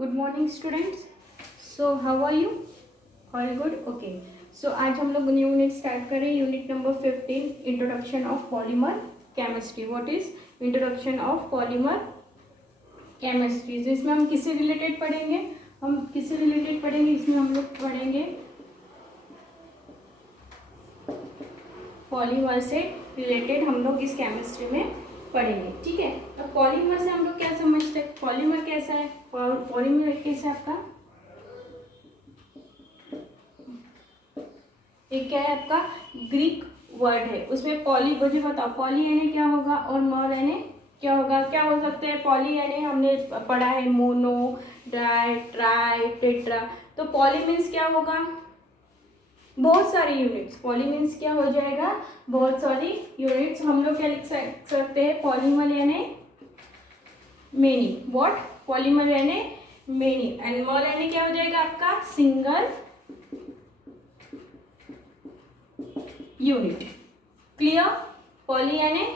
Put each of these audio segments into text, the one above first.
Good morning students. So how are you? All good? Okay. So आज हम लोग new unit start करें, unit number 15, introduction of polymer chemistry. What is introduction of polymer chemistry? जिसमें हम किससे related पढ़ेंगे? इसमें हम लोग पढ़ेंगे पॉलीमर से रिलेटेड हम लोग इस केमिस्ट्री में पढ़ेंगे। ठीक है, अब पॉलीमर से हम लोग क्या समझते हैं? पॉलीमर कैसा है? पॉलीमर कैसा है आपका? एक क्या है आपका? ग्रीक वर्ड है, उसमें पॉली, मुझे बताओ पॉली यानी क्या होगा और मर यानी क्या होगा? क्या हो सकते हैं? पॉली यानी हमने पढ़ा है मोनो, डाई, ट्राई, टेट्रा। तो पॉली मीन्स क्या होगा? बहुत सारी यूनिट्स। पॉली मीन्स क्या हो जाएगा? बहुत सारी यूनिट्स। हम लोग क्या लिख सकते हैं? पॉलीमर यानी मेनी। व्हाट? पॉलीमर यानी मेनी। एंड मर यानी क्या हो जाएगा आपका? Single unit. क्लियर? पॉली यानी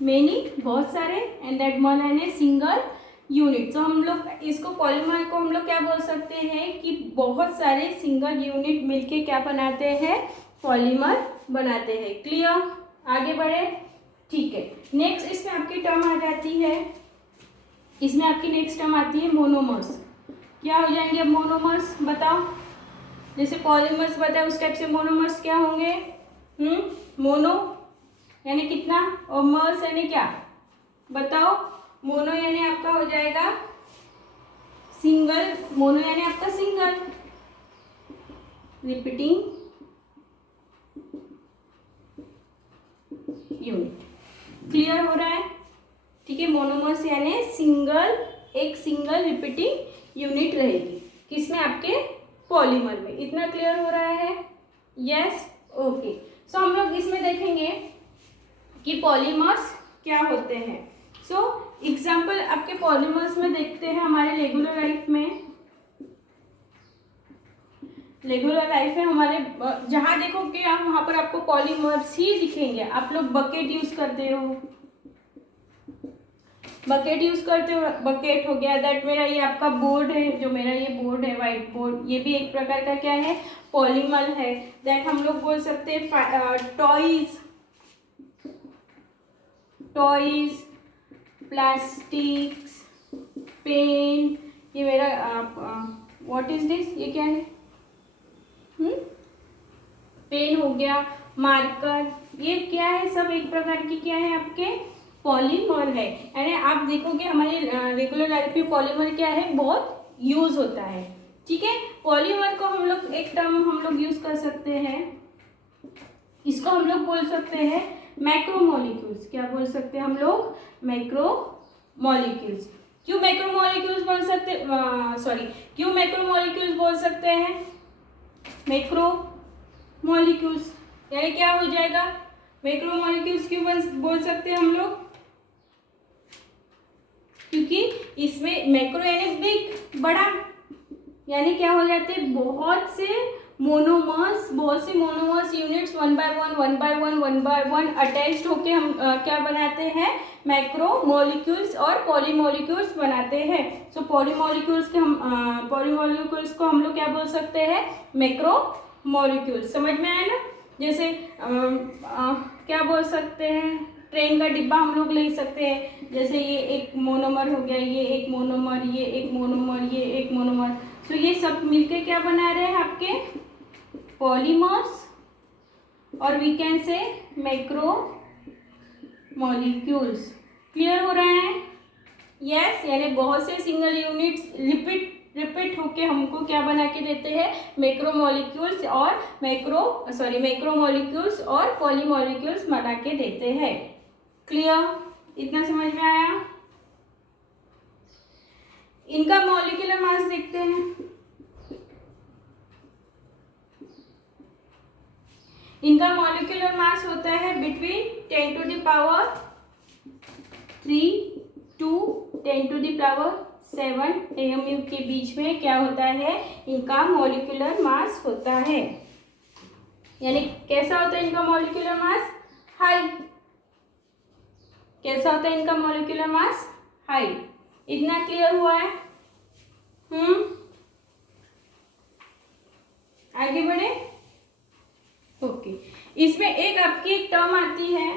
मेनी, बहुत सारे, एंड दैट मर यानी सिंगल यूनिट। तो हम लोग इसको पॉलीमर को हम लोग क्या बोल सकते हैं कि बहुत सारे सिंगल यूनिट मिलके क्या बनाते हैं? पॉलीमर बनाते हैं। क्लियर? आगे बढ़े। ठीक है, नेक्स्ट इसमें आपकी टर्म आ जाती है, इसमें आपकी नेक्स्ट टर्म आती है मोनोमर्स। क्या हो जाएंगे अब मोनोमर्स? बताओ। जैसे पॉलीमर्स बताए उस टाइप से मोनोमर्स क्या होंगे? मोनो यानी कितना और मर्स यानी क्या? बताओ। मोनो यानी आपका हो जाएगा सिंगल। मोनो यानी आपका सिंगल, रिपीटिंग यूनिट। क्लियर हो रहा है? ठीक है, मोनोमर्स यानी सिंगल, एक सिंगल रिपीटिंग यूनिट रहेगी किसमें? आपके पॉलीमर में। इतना क्लियर हो रहा है? Yes, okay. सो हम लोग इसमें देखेंगे कि पॉलीमर्स क्या होते हैं। सो एग्जाम्पल आपके पॉलीमर्स में देखते हैं हमारे रेगुलर लाइफ में। रेगुलर लाइफ में हमारे जहाँ देखोगे आप वहाँ पर आपको पॉलीमर्स ही दिखेंगे। आप लोग बकेट यूज करते हो, बकेट हो गया। दैट मेरा ये आपका बोर्ड है, जो मेरा ये बोर्ड है व्हाइट बोर्ड, ये भी एक प्रकार का क्या है? पॉलीमर है। दैट हम लोग बोल सकते हैं टॉयज, प्लास्टिक्स, पेन। ये मेरा व्हाट इज दिस? ये क्या है? पेन हो गया, मार्कर, ये क्या है? सब एक प्रकार की क्या है? आपके पॉलीमर है। यानी आप देखोगे हमारी रेगुलर लाइफ में पॉलीमर क्या है? बहुत यूज होता है। ठीक है, पॉलीमर को हम लोग एक टर्म हम लोग यूज कर सकते हैं, इसको हम लोग बोल सकते हैं मैक्रोमोलिक्यूल्स। क्या बोल सकते हैं हम लोग? मैक्रोमोलिक्यूल्स। क्यों मैक्रोमोलिक्यूल्स बोल सकते? क्यों मैक्रोमोलिक्यूल्स बोल सकते हैं? मैक्रोमोलिक्यूल्स यानी क्या हो जाएगा? मैक्रोमोलिक्यूल्स क्यों बोल सकते हैं हम लोग? क्योंकि इसमें मैक्रो यानी बिग, बड़ा, यानी क्या हो जाते हैं? बहुत से monomers units one by one attached होके हम क्या बनाते हैं? मैक्रोमोलिक्यूल्स और पॉलीमोलिक्यूल्स बनाते हैं। सो पॉलीमोलिक्यूल्स को हम लोग क्या बोल सकते हैं? मैक्रोमोलिक्यूल्स। समझ में आया ना? जैसे क्या बोल सकते हैं? ट्रेन का डिब्बा हम लोग ले सकते हैं। जैसे ये एक मोनोमर हो गया, ये एक मोनोमर, ये एक मोनोमर, ये एक मोनोमर। तो ये सब मिलके क्या बना रहे हैं? आपके पॉलीमर्स, और we can say macromolecules. Clear हो रहा है? यस, यानी बहुत से सिंगल यूनिट्स रिपीट होके हमको क्या बना के देते हैं? मैक्रोमोलिक्यूल्स और पॉलीमोलिक्यूल्स बना के देते हैं। क्लियर? इतना समझ में आया? इनका मॉलिक्यूलर मास देखते हैं। इनका मॉलिक्यूलर मास होता है between 10 to the power 3 to 10 to the power 7 AMU के बीच में क्या होता है? इनका मॉलिक्यूलर मास होता है। यानी कैसा होता है इनका मॉलिक्यूलर मास? हाई। कैसा होता है इनका मॉलिक्यूलर मास? हाई। इतना क्लियर हुआ है? इसमें एक आपकी एक टर्म आती है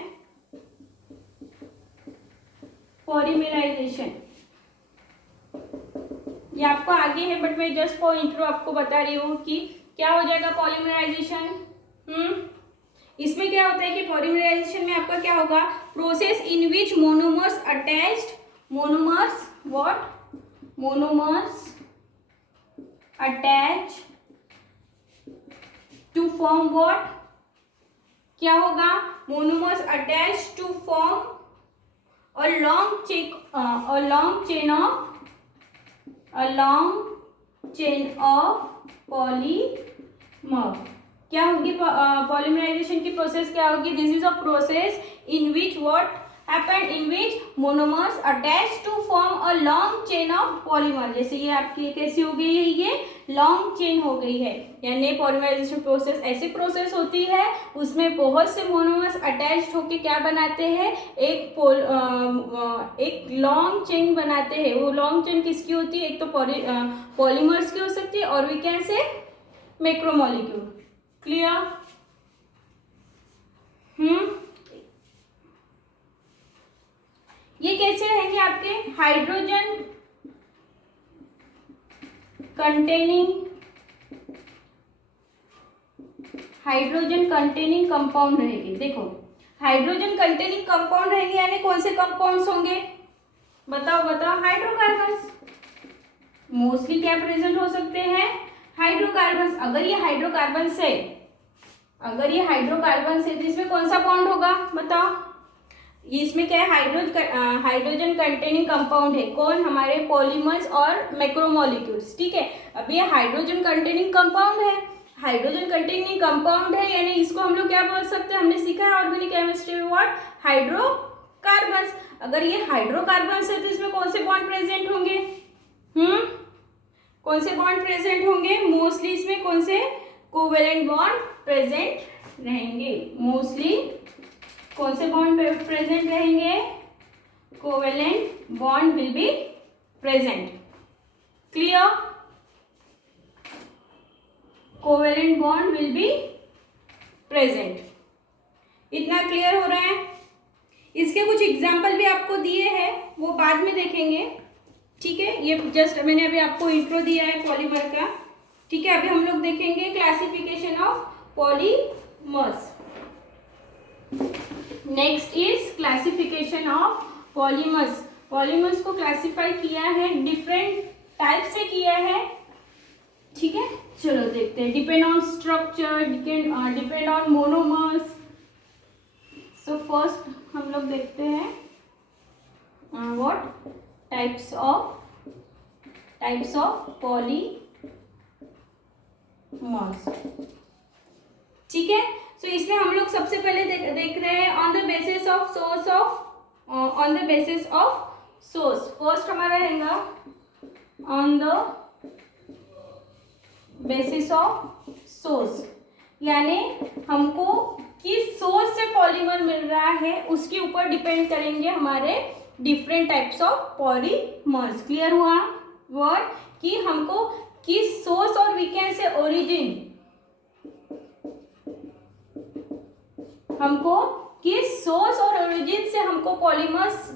पॉलीमराइजेशन, ये आपको आगे है बट मैं जस्ट फॉर इंट्रो आपको बता रही हूँ कि क्या हो जाएगा पॉलीमराइजेशन। इसमें क्या होता है कि पॉलीमराइजेशन में आपका क्या होगा, process in which monomers attached, monomers what, monomers attach to form what, क्या होगा, monomers attach to form a long chain of polymer। क्या होगी पॉलीमराइजेशन की प्रोसेस, क्या होगी, this is a process in which what happened, in which monomers attach to form a long chain of polymer. जैसे ये आपकी कैसी हो गई है, ये लॉन्ग चेन हो गई है, यानी पॉलीमराइजेशन प्रोसेस ऐसी प्रोसेस होती है उसमें बहुत से मोनोमर्स अटैच्ड होकर क्या बनाते हैं, एक लॉन्ग चेन बनाते हैं। वो लॉन्ग चेन किसकी होती है, एक तो पॉलीमर्स की हो सकती है और we can say macromolecule. Clear? ये कैसे रहेंगे आपके, हाइड्रोजन कंटेनिंग कंपाउंड रहेगी। देखो हाइड्रोजन कंटेनिंग कंपाउंड रहेंगे यानी कौन से कंपाउंड्स होंगे, बताओ, हाइड्रोकार्बन्स। मोस्टली क्या प्रेजेंट हो सकते हैं, हाइड्रोकार्बन्स। अगर ये हाइड्रोकार्बन्स है तो इसमें कौन सा बॉन्ड होगा, बताओ। ये इसमें क्या है, हाइड्रोजन कंटेनिंग कंपाउंड है, कौन, हमारे पॉलीमर्स और मैक्रोमोलिक्यूल्स। ठीक है, अब ये हाइड्रोजन कंटेनिंग कंपाउंड है, यानी इसको हम लोग क्या बोल सकते हैं, हमने सीखा है ऑर्गेनिक केमिस्ट्री में व्हाट, हाइड्रोकार्बन्स। अगर ये हाइड्रोकार्बन्स है तो इसमें कौन से बॉन्ड प्रेजेंट होंगे, कौन से बॉन्ड प्रेजेंट होंगे, मोस्टली इसमें कौन से कोवेलेंट बॉन्ड प्रेजेंट रहेंगे, मोस्टली कौन से बॉन्ड प्रेजेंट रहेंगे, covalent bond will be present. Clear? Covalent bond will be present. इतना क्लियर हो रहा है? इसके कुछ एग्जाम्पल भी आपको दिए हैं, वो बाद में देखेंगे। ठीक है, ये जस्ट मैंने अभी आपको इंट्रो दिया है पॉलीमर का। ठीक है, अभी हम लोग देखेंगे classification of polymers. Next is classification of polymers. Polymers को क्लासिफाई किया है, डिफरेंट टाइप से किया है। ठीक है, चलो देखते हैं। Depend on structure, depend on monomers. So first हम लोग देखते हैं व्हाट टाइप्स ऑफ पॉलीमर्स। ठीक है, सो इसमें हम लोग सबसे पहले देख रहे हैं on the basis of source. First हमारा रहेगा on the basis of source, यानी हमको किस सोर्स से पॉलीमर मिल रहा है उसके ऊपर डिपेंड करेंगे हमारे different types of polymers. Clear हुआ वर्ड, कि हमको किस सोर्स और वी कैन से ओरिजिन, हमको किस सोर्स और ओरिजिन से हमको पॉलीमर्स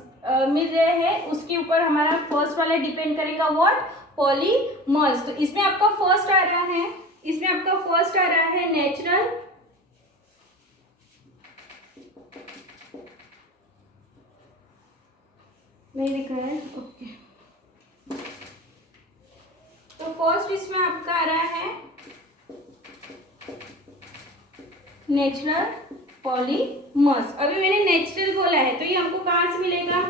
मिल रहे हैं उसके ऊपर हमारा फर्स्ट वाला डिपेंड करेगा व्हाट, पॉलीमर्स। तो इसमें आपका फर्स्ट आ रहा है नेचुरल, नहीं लिखा है, ओके। तो फर्स्ट इसमें आपका आ रहा है नेचुरल पॉलीमर्स। अभी मैंने नेचुरल बोला है तो ये हमको कहां से मिलेगा,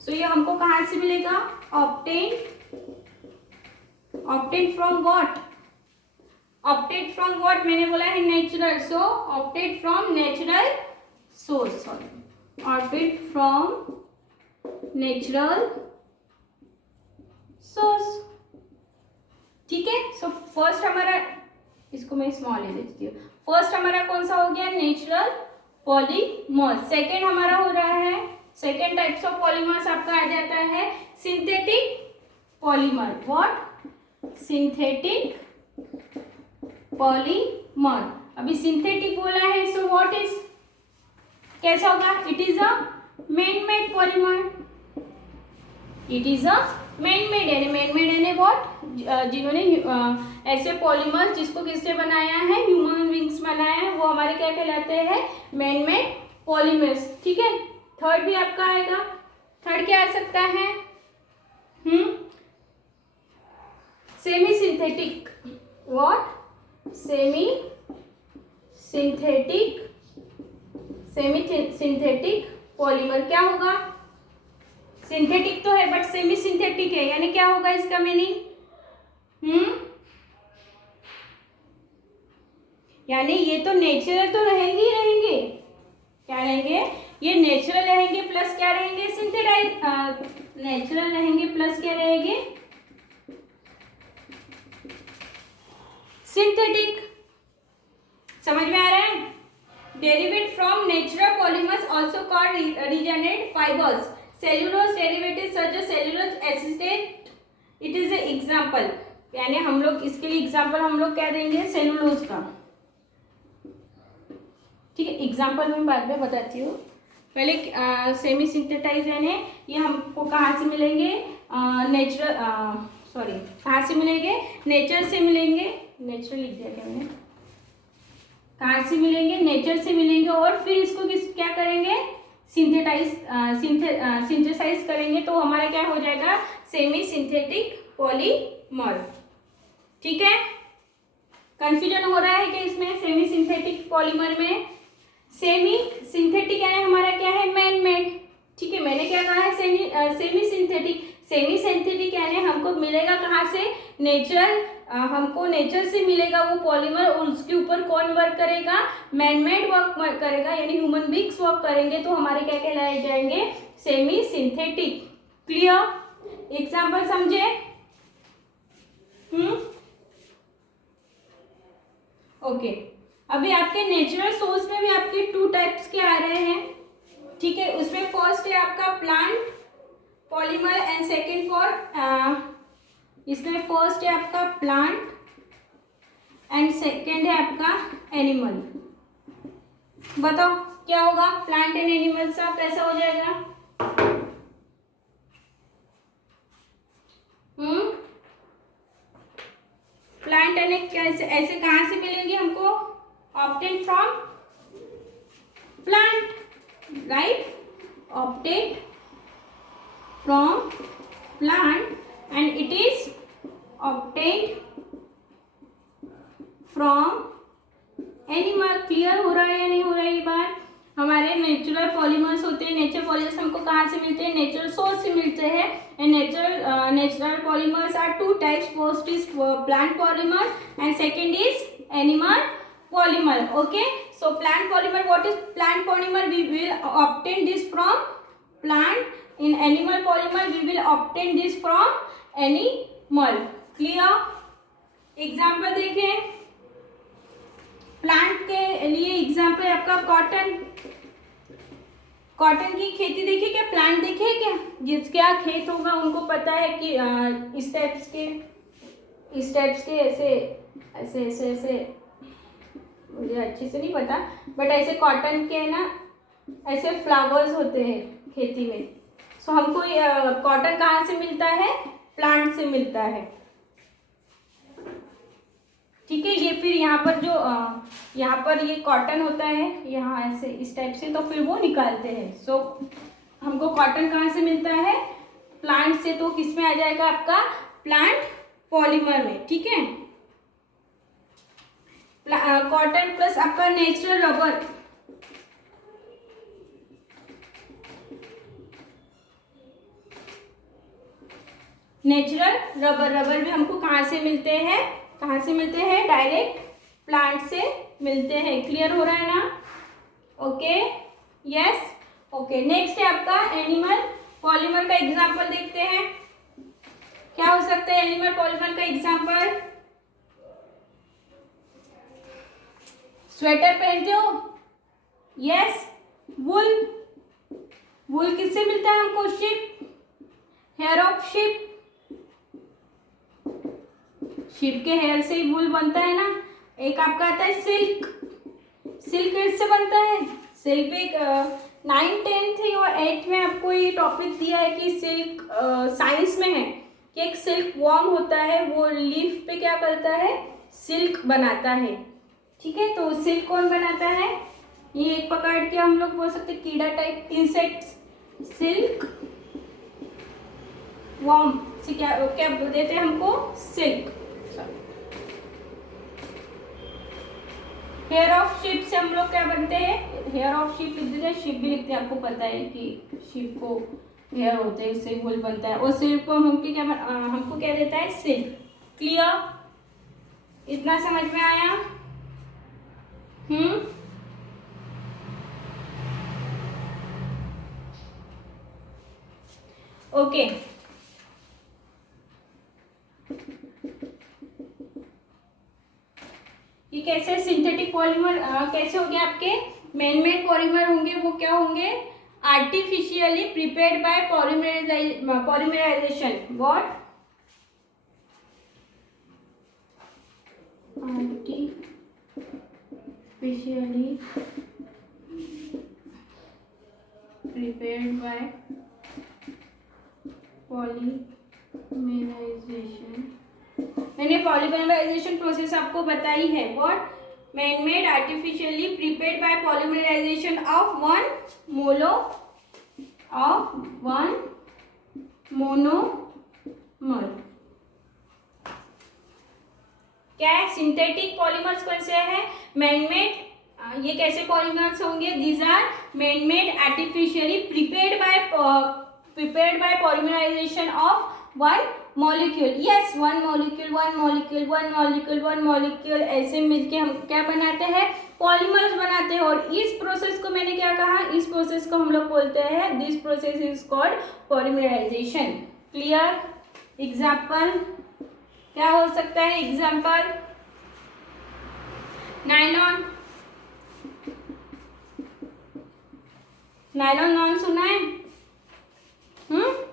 सो ये हमको कहां से मिलेगा, ऑब्टेन फ्रॉम व्हाट, मैंने बोला है natural, so obtain from natural source, obtain from natural source. ठीक है, सो फर्स्ट हमारा, इसको मैं स्मॉल ले देती हूँ, फर्स्ट हमारा कौन सा हो गया, नेचुरल पॉलीमर्स। सेकेंड हमारा हो रहा है, सेकेंड टाइप्स ऑफ पॉलीमर्स आपका आ जाता है synthetic polymer. What, synthetic polymer. अभी सिंथेटिक बोला है, सो व्हाट इज, कैसा होगा, it is a man made polymer. It is a man made यानी व्हाट, जिन्होंने ऐसे पॉलीमर जिसको किससे बनाया है, ह्यूमन बींग्स बनाया है, वो हमारे क्या कहलाते हैं, मैन मेड पॉलीमर्स। ठीक है, थर्ड भी आपका आएगा। थर्ड क्या आ सकता है, semi synthetic. What, semi synthetic polymer क्या होगा, सिंथेटिक तो है बट सेमी सिंथेटिक है, यानी क्या होगा इसका मीनिंग, यानी ये तो नेचुरल तो रहेंगे ही रहेंगे, क्या रहेंगे, ये नेचुरल रहेंगे प्लस क्या रहेंगे, नेचुरल रहेंगे प्लस क्या रहेंगे, सिंथेटिक। समझ में आ रहा है, derivate from natural polymers also called regenerate fibres, cellulose derivative such as cellulose acetate, it is a example, यानी हम लोग इसके लिए एग्जांपल हम लोग क्या देंगे, सेल्यूलोज का। ठीक है, एग्जांपल मैं बाद में बताती हूँ, पहले सेमी सिंथेटाइज यानी ये हमको कहाँ से मिलेंगे, नेचुरल, सॉरी कहाँ से मिलेंगे, नेचर से मिलेंगे, नेचुरल लिख दिया क्या मैंने, कहाँ से मिलेंगे, नेचर से मिलेंगे, और फिर इसको क्या करेंगे, सिंथेसाइज करेंगे, तो हमारा क्या हो जाएगा, सेमी सिंथेटिक पॉलीमर। ठीक है, कंफ्यूजन हो रहा है क्या इसमें, सेमी सिंथेटिक पॉलीमर में, सेमी सिंथेटिक यानी हमारा क्या है, मैन मेड। ठीक है, मैंने क्या कहा है, सेमी सिंथेटिक यानी हमको मिलेगा कहाँ से, नेचुरल, हमको नेचर से मिलेगा वो पॉलीमर, और उसके ऊपर कौन वर्क करेगा, मैन मेड वर्क करेगा, यानी ह्यूमन बींग्स वर्क करेंगे, तो हमारे क्या कहलाए जाएंगे, सेमी सिंथेटिक। क्लियर, एग्जाम्पल समझे, ओके। अभी आपके नेचुरल सोर्स में भी आपके 2 टाइप्स के आ रहे हैं। ठीक है, उसमें फर्स्ट है आपका प्लांट पॉलीमर एंड सेकंड इसमें फर्स्ट है आपका प्लांट एंड सेकंड है आपका एनिमल। बताओ क्या होगा, प्लांट एंड एनिमल का कैसा हो जाएगा, प्लांट एंड कैसे, ऐसे कहाँ से मिलेंगे हमको, obtain from plant, right, obtained from plant and it is obtained from animal. Clear हो रहा है या नहीं हो रहा है ये बात, हमारे नेचुरल पॉलीमर्स होते हैं, नेचुरल पॉलीमर्स हमको कहाँ से मिलते हैं, नेचुरल सोर्स से मिलते हैं, and natural polymers are 2 types, first is plant polymer and second is animal polymer. Okay, so plant polymer, what is plant polymer, we will obtain this from plant, in animal polymer we will obtain this from animal. Clear, example देखें, plant के लिए example आपका cotton, cotton की खेती देखिए क्या, plant देखे क्या, जिसका खेत होगा उनको पता है कि इस टाइप्स के ऐसे ऐसे ऐसे ऐसे, मुझे अच्छे से नहीं पता बट ऐसे कॉटन के ना ऐसे फ्लावर्स होते हैं खेती में, सो हमको कॉटन कहाँ से मिलता है, प्लांट से मिलता है। ठीक है, ये फिर यहाँ पर जो यहाँ पर ये कॉटन होता है यहाँ ऐसे इस टाइप से, तो फिर वो निकालते हैं, सो हमको कॉटन कहाँ से मिलता है, प्लांट से, तो किस में आ जाएगा आपका, प्लांट पॉलीमर में। ठीक है, कॉटन प्लस आपका नेचुरल रबर, नेचुरल रबर भी हमको कहाँ से मिलते हैं, डायरेक्ट प्लांट से मिलते हैं। क्लियर हो रहा है ना, ओके, यस, ओके। नेक्स्ट है आपका एनिमल पॉलीमर का एग्जांपल देखते हैं, क्या हो सकता है एनिमल पॉलीमर का एग्जांपल, स्वेटर पहनते हो, यस, वुल किससे मिलता है हमको, sheep, hair of sheep, sheep के हेयर से ही वूल बनता है ना। एक आपका आता है सिल्क। सिल्क किससे बनता है? सिल्क एक 9th 10th और 8th में आपको ये टॉपिक दिया है कि सिल्क साइंस में है कि एक सिल्क वॉर्म होता है, वो लीफ पे क्या करता है, सिल्क बनाता है। ठीक है, तो सिल्क कौन बनाता है? ये एक पकड़ के हम लोग बोल सकते हैं कीड़ा टाइप इंसेक्ट्स। सिल्क वॉर्म से क्या क्या बोल देते हैं हमको? सिल्क। हेयर ऑफ शीप से हम लोग क्या बनते हैं? हेयर ऑफ शीप लिख देते हैं, शीप भी लिखते हैं, आपको पता है कि शीप को हेयर होते हैं, इससे वूल बनता है। और सिल्क को हमको क्या देता है? सिल्क। क्लियर? इतना समझ में आया? ओके। ये कैसे सिंथेटिक पॉलीमर कैसे होंगे? आपके मैन मेड पॉलीमर होंगे, वो क्या होंगे? Artificially prepared by polymerisation. What? Artificially prepared by polymerisation. मैंने पॉलीमराइजेशन प्रोसेस आपको बताई है। What? Man made artificially prepared by polymerisation of one monomer. क्या है? सिंथेटिक पॉलीमर्स कौन से है? Man made. ये कैसे पॉलीमर्स होंगे? These are man made artificially prepared by polymerisation of one molecule. Yes, one molecule ऐसे मिलके हम क्या बनाते हैं? पॉलीमर्स बनाते हैं। और इस प्रोसेस को मैंने क्या कहा? इस प्रोसेस को हम लोग बोलते हैं, this process is called polymerisation. Clear? Example क्या हो सकता है? Example nylon. नाम सुना है?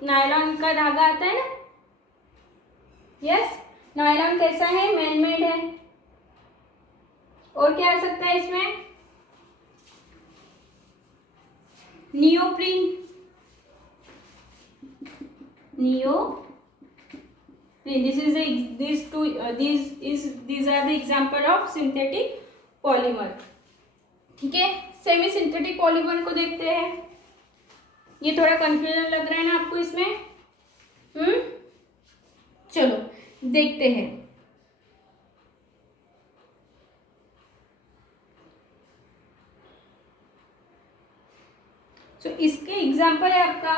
नायलॉन का धागा आता है ना। यस, नायलॉन कैसा है? मैन मेड है। और क्या आ सकता है इसमें? Neoprene. these are the example of synthetic polymer। ठीक है, सेमी सिंथेटिक पॉलीमर को देखते हैं। ये थोड़ा कंफ्यूजन लग रहा है ना आपको इसमें? चलो देखते हैं। तो इसके एग्जाम्पल है आपका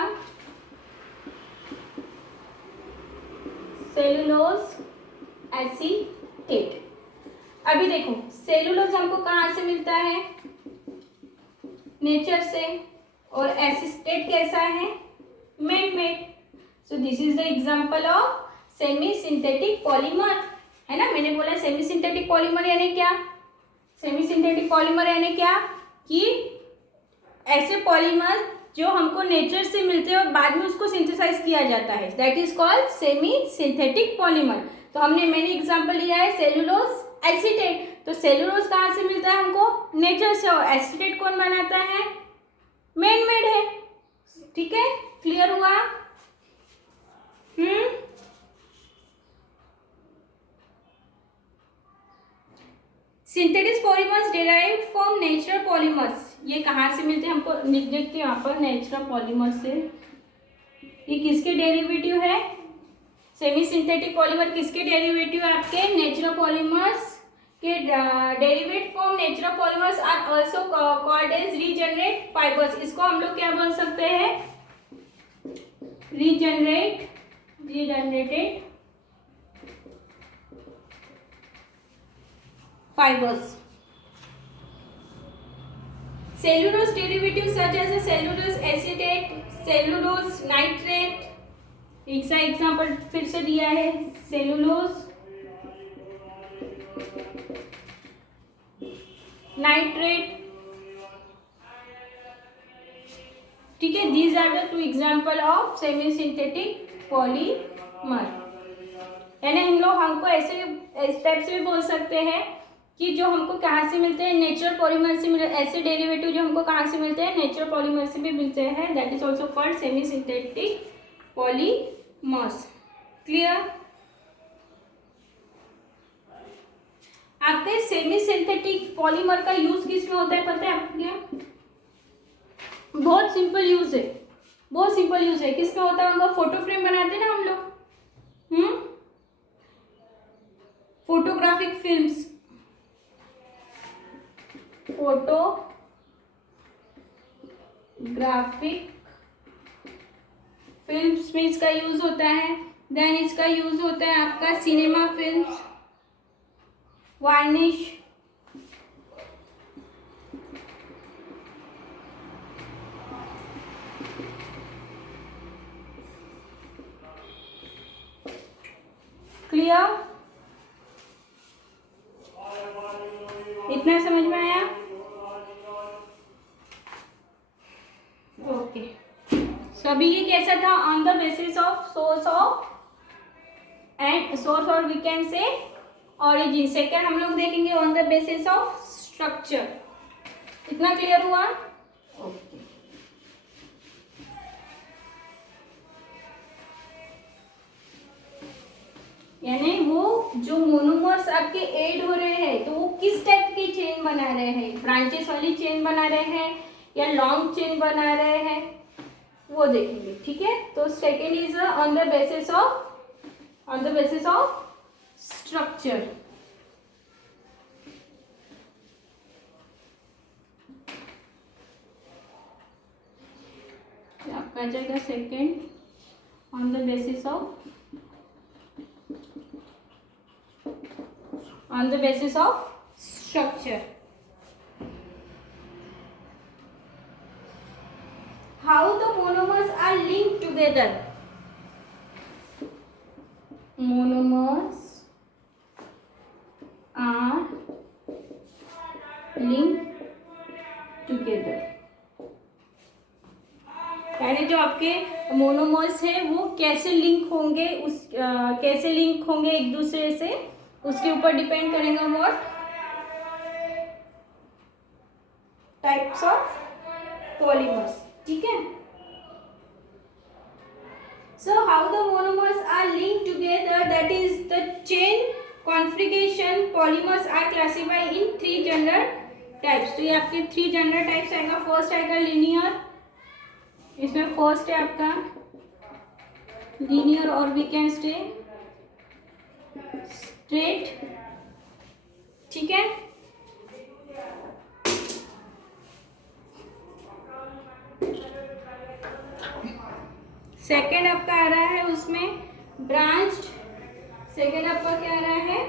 सेलुलोज एसीटेट। अभी देखो, सेलुलोज हमको कहाँ से मिलता है? नेचर से। और एसीटेट कैसा है? Man made. So this is the example of semi synthetic polymer, है ना। मैंने बोला सेमी सिंथेटिक पॉलीमर यानी क्या? सेमी सिंथेटिक पॉलीमर यानी क्या कि ऐसे पॉलीमर जो हमको नेचर से मिलते हैं और बाद में उसको सिंथेसाइज किया जाता है, that is called semi synthetic polymer. तो मैंने एग्जांपल लिया है सेलुलोज एसीटेट। तो सेलुलोज कहाँ से मिलता है हमको? नेचर से। और एसीटेट कौन बनाता है? मैन मेड है। ठीक है, क्लियर हुआ? Synthetic polymers derived from natural polymers. ये कहाँ से मिलते हैं? हमको लिख देते हैं यहाँ पर, नेचुरल पॉलीमर से। ये किसके डेरिवेटिव है? सेमी सिंथेटिक पॉलीमर किसके डेरिवेटिव है? आपके नेचुरल पॉलीमर्स के derivate from natural polymers are also called as regenerate fibres. इसको हम लोग क्या बोल सकते हैं? Regenerated fibres. Cellulose derivative such as cellulose acetate, cellulose nitrate. इसका एग्जांपल फिर से दिया है, सेलुलोज नाइट्रेट। ठीक है, these are the two example of semi synthetic polymer. यानी हमको ऐसे इस टाइप से भी बोल सकते हैं कि जो हमको कहाँ से मिलते हैं, नेचुरल पॉलीमर से मिलते हैं। ऐसे डेरिवेटिव जो हमको कहाँ से मिलते हैं, नेचुरल पॉलीमर से भी मिलते हैं। That is also called semi synthetic polymers. Clear? आपके सेमी सिंथेटिक पॉलीमर का यूज किस में होता है पता है आपको क्या? बहुत सिंपल यूज है, बहुत सिंपल यूज है। किस में होता है? हम फोटो फ्रेम बनाते हैं ना हम लोग, फोटोग्राफिक फिल्म्स, फोटोग्राफिक फिल्म्स में इसका यूज होता है। देन इसका यूज होता है आपका सिनेमा फिल्म्स, वार्निश, क्लियर? इतना समझ में आया? ओके। सभी ये कैसा था? On the basis of source और we can say origin. Second हम लोग देखेंगे on the basis of structure. इतना क्लियर हुआ? ओके। यानी वो जो मोनोमर्स आपके ऐड हो रहे हैं तो वो किस टाइप की चेन बना रहे हैं, ब्रांचेस वाली चेन बना रहे हैं या लॉन्ग चेन बना रहे हैं, वो देखेंगे। ठीक है? तो second is on the basis of structure. आपका जाएगा second on the basis of structure. How the monomers are linked together? Monomers are linked together. यानी जो आपके मोनोमर्स है वो कैसे लिंक होंगे, कैसे लिंक होंगे एक दूसरे से, उसके ऊपर डिपेंड करेगा व्हाट टाइप्स ऑफ पॉलीमर्स। ठीक है? So how the monomers are linked together, that is the chain configuration. Polymers are classified in 3 general types. तो ये आपके 3 जनरल टाइप्स आएगा। फर्स्ट आएगा लीनियर, इसमें फर्स्ट है आपका लीनियर और वी कैन स्टे स्ट्रेट। ठीक है? सेकेंड आपका आ रहा है उसमें ब्रांच्ड। सेकेंड आपका क्या आ रहा है?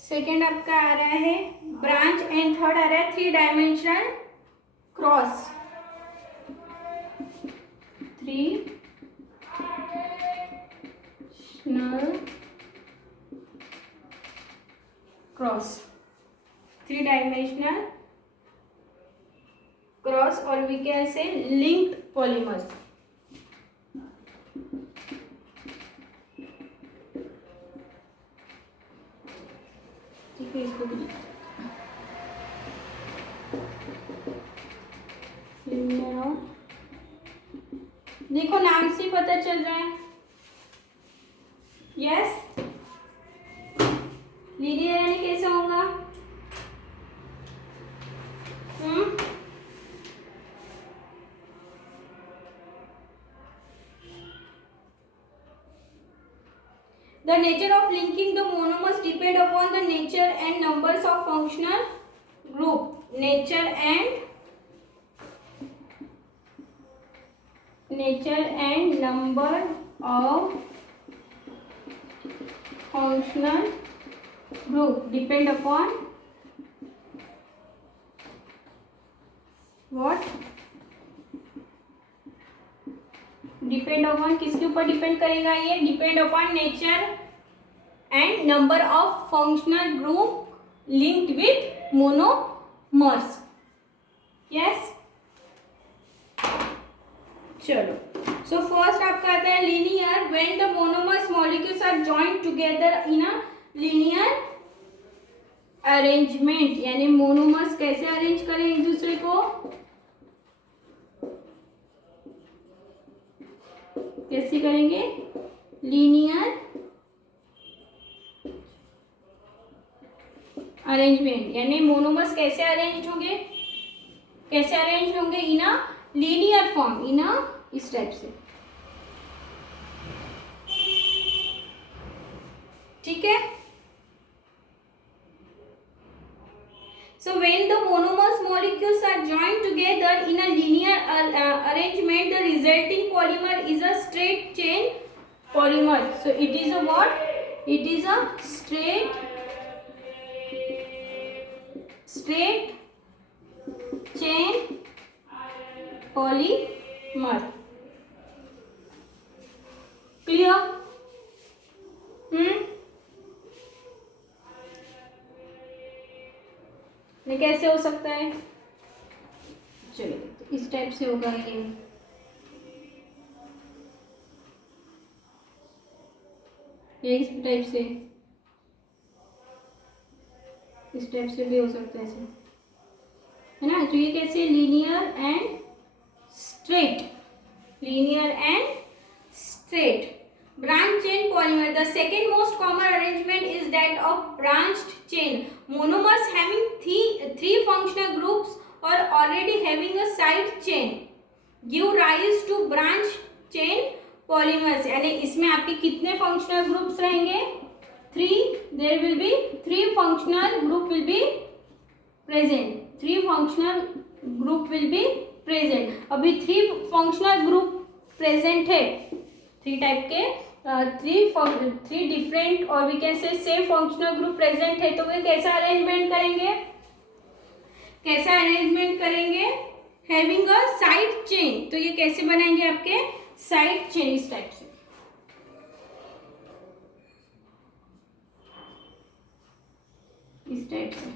सेकेंड आपका आ रहा है ब्रांच एंड थर्ड आ रहा है 3 डायमेंशनल क्रॉस। 3 डायमेंशनल क्रॉस और we can say linked polymers. ठीक है? इसको देखो नाम से पता चल रहा है। यस, लीनियर यानी कैसे होगा? The nature of linking the monomers depend upon the nature and numbers of functional group. Nature and number of functional group depend upon what? Depend upon किसके ऊपर डिपेंड करेगा? ये depend upon nature and number of functional group linked with monomers. Yes. चलो, so first आपका आता है linear, when the monomers molecules are joined together in a linear arrangement, यानी monomers कैसे अरेंज करें एक दूसरे को, कैसे करेंगे, लीनियर अरेंजमेंट, यानी मोनोमर्स कैसे अरेंज होंगे, कैसे अरेंज होंगे, इन अ लीनियर फॉर्म, इन अ इस टाइप से, ठीक है। So when the monomers molecules are joined together in a linear arrangement, the resulting polymer is a straight chain polymer. So it is a what? It is a straight chain polymer. Clear? ये कैसे हो सकता है, चलिए तो इस type से होगा ये इस टाइप से, इस टाइप से भी हो सकता है ऐसे, है ना। तो ये कैसे, linear and straight, linear and straight branch chain polymer. The second most common arrangement is that of branched chain. Monomers having three functional groups or already having a side chain give rise to branch chain polymers. यानी इसमें आपके कितने functional groups रहेंगे, 3. There will be 3 functional group will be present. 3 functional group will be present. अभी 3 functional group present है, 3 type के, 3 different और we can say same functional group present है, तो वे कैसा अरेंजमेंट करेंगे, कैसा अरेंजमेंट करेंगे, हैविंग अ साइड चेन। तो ये कैसे बनाएंगे आपके साइड चेन, इस टाइप से, इस टाइप से,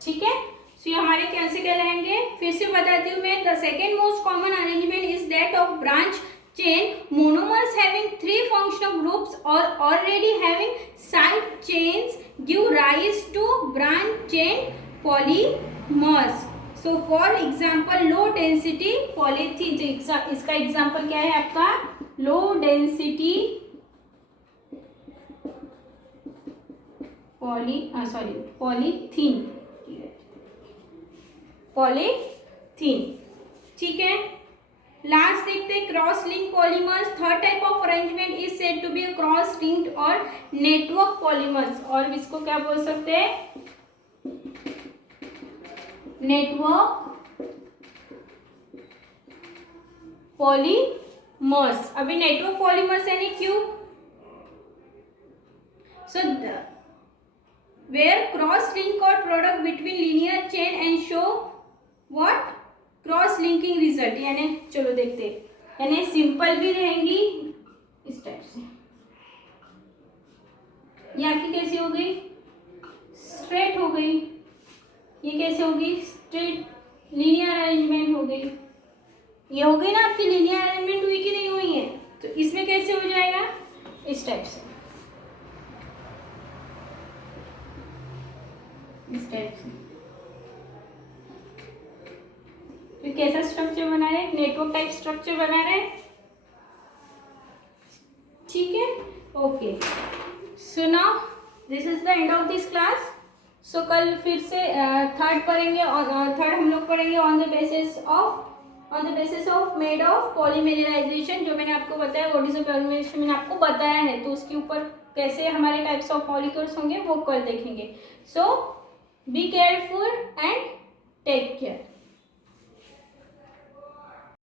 ठीक है। तो ये हमारे कैसे कहलाएंगे, फिर से बताती हूँ मैं। The second most common arrangement is that of branch chain, monomers having 3 functional groups और already having side chains give rise to branch chain polymers. So for example low density polythene, इसका एग्जांपल क्या है आपका, लो density polythene, polythene, ठीक है। Last देखते हैं cross link polymers. Third type of arrangement is said to be a cross linked और network polymers, और इसको क्या बोल सकते हैं, नेटवर्क पॉलीमर्स। अभी नेटवर्क पॉलीमर्स यानी क्यों, so where cross link or product between linear chain and show what cross linking result, यानी चलो देखते हैं, यानी सिंपल भी रहेंगी इस टाइप से, ये आपकी कैसी हो गई, स्ट्रेट हो गई, ये कैसे होगी, स्ट्रेट लीनियर अरेंजमेंट हो गई, ये हो गई ना आपकी लीनियर अरेंजमेंट, हुई कि नहीं हुई है। तो इसमें कैसे हो जाएगा, इस टाइप से, इस टाइप से। तो कैसा स्ट्रक्चर बना रहे, नेटवर्क टाइप स्ट्रक्चर बना रहे, ठीक है, okay. So now this is the end of this class. So कल फिर से थर्ड पढ़ेंगे, और थर्ड हम लोग पढ़ेंगे on the basis of made of polymerisation, जो मैंने आपको बताया, व्हाट इज द पॉलीमेराइजेशन मैंने आपको बताया है, तो उसके ऊपर कैसे हमारे टाइप्स ऑफ मॉलिक्यूल्स होंगे वो कल देखेंगे। So be careful and take care.